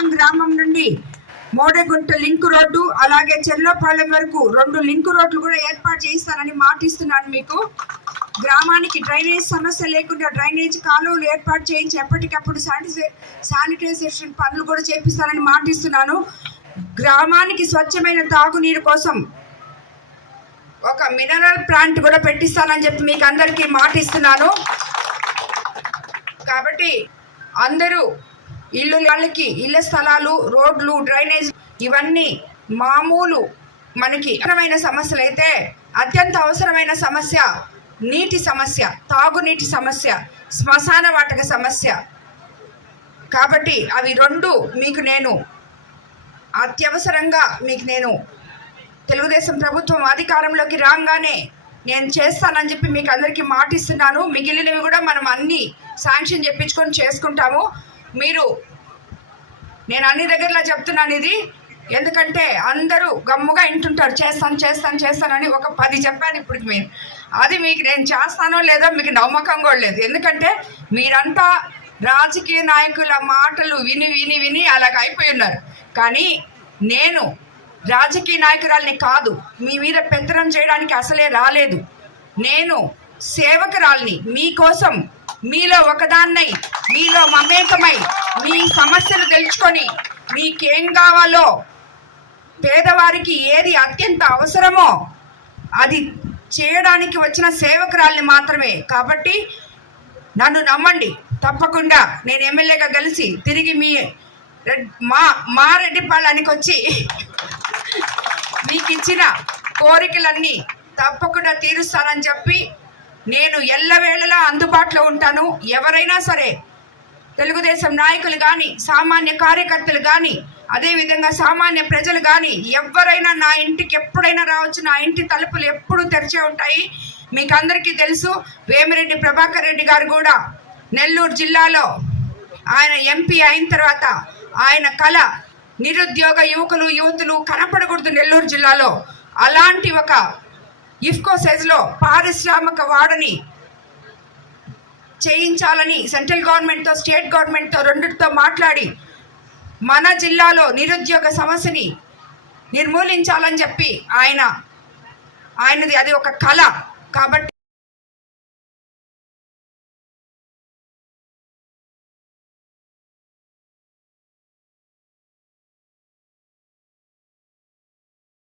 మండలం గ్రామం నుండి మోడగుంట లింక్ రోడ్డు అలాగే చెర్లోపాలెం వరకు 2 లింక్ రోడ్లు కూడా ఏర్పాటు చేయిస్తానని మాటిస్తున్నాను మీకు. గ్రామానికి డ్రైనేజ్ సమస్య లేకుండా డ్రైనేజ్ కాలువలు ఏర్పాటు చేయించి ఎప్పటికప్పుడు శానిటైజేషన్ పనులు కూడా చేపిస్తానని మాటిస్తున్నాను. గ్రామానికి స్వచ్ఛమైన తాగునీరు కోసం ఒక మినరల్ ప్లాంట్ కూడా పెట్టిస్తానని చెప్పి మీకు అందరికీ మాటిస్తున్నాను. కాబట్టి అందరూ వాళ్ళకి ఇళ్ల స్థలాలు, రోడ్లు, డ్రైనేజ్ ఇవన్నీ మామూలు మనకి అవసరమైన సమస్యలు అయితే అత్యంత అవసరమైన సమస్య నీటి సమస్య, తాగునీటి సమస్య, శ్మశాన వాటక సమస్య. కాబట్టి అవి 2 మీకు నేను అత్యవసరంగా నేను తెలుగుదేశం ప్రభుత్వం అధికారంలోకి రాగానే నేను చేస్తానని చెప్పి మీకు అందరికీ మాటిస్తున్నాను. మిగిలినవి కూడా మనం అన్నీ శాంక్షన్ చెప్పించుకొని చేసుకుంటాము. నేను అన్ని దగ్గరలో చెప్తున్నాను ఇది, ఎందుకంటే అందరూ గమ్ముగా ఇంటుంటారు చేస్తానని ఒక 10 చెప్పాను ఇప్పుడు మీరు. అది మీకు నేను చేస్తానో లేదో మీకు నమ్మకం కూడా లేదు. ఎందుకంటే మీరంతా రాజకీయ నాయకుల మాటలు విని అలాగ అయిపోయి ఉన్నారు. కానీ నేను రాజకీయ నాయకురాల్ని కాదు, మీ మీద పెత్తనం చేయడానికి అసలే రాలేదు. నేను సేవకురాల్ని, మీకోసం మీలో ఒకదాన్నై, మీలో మమేకమై, మీ సమస్యలు తెలుసుకొని మీకేం కావాలో, పేదవారికి ఏది అత్యంత అవసరమో అది చేయడానికి వచ్చిన సేవకురాల్ని మాత్రమే. కాబట్టి నన్ను నమ్మండి, తప్పకుండా నేను ఎమ్మెల్యేగా కలిసి తిరిగి మా రెడ్డిపాళానికి వచ్చి మీకు ఇచ్చిన కోరికలన్నీ తప్పకుండా తీరుస్తానని చెప్పి నేను ఎల్లవేళలా అందుబాటులో ఉంటాను. ఎవరైనా సరే, తెలుగుదేశం నాయకులు కానీ, సామాన్య కార్యకర్తలు కానీ, అదేవిధంగా సామాన్య ప్రజలు కానీ ఎవరైనా నా ఇంటికి ఎప్పుడైనా రావచ్చు. నా ఇంటి తలుపులు ఎప్పుడూ తెరిచే ఉంటాయి. మీకు అందరికీ తెలుసు, వేమిరెడ్డి ప్రభాకర్ రెడ్డి గారు కూడా నెల్లూరు జిల్లాలో ఆయన ఎంపీ అయిన తర్వాత ఆయన కళ నిరుద్యోగ యువతులు కనపడకూడదు నెల్లూరు జిల్లాలో. అలాంటి ఒక ఇఫ్కో సైజులో పారిశ్రామిక వాడని చేయించాలని సెంట్రల్ గవర్నమెంట్తో, స్టేట్ గవర్నమెంట్తో రెండిటితో మాట్లాడి మన జిల్లాలో నిరుద్యోగ సమస్యని నిర్మూలించాలని చెప్పి ఆయనది అది ఒక కళ. కాబట్టి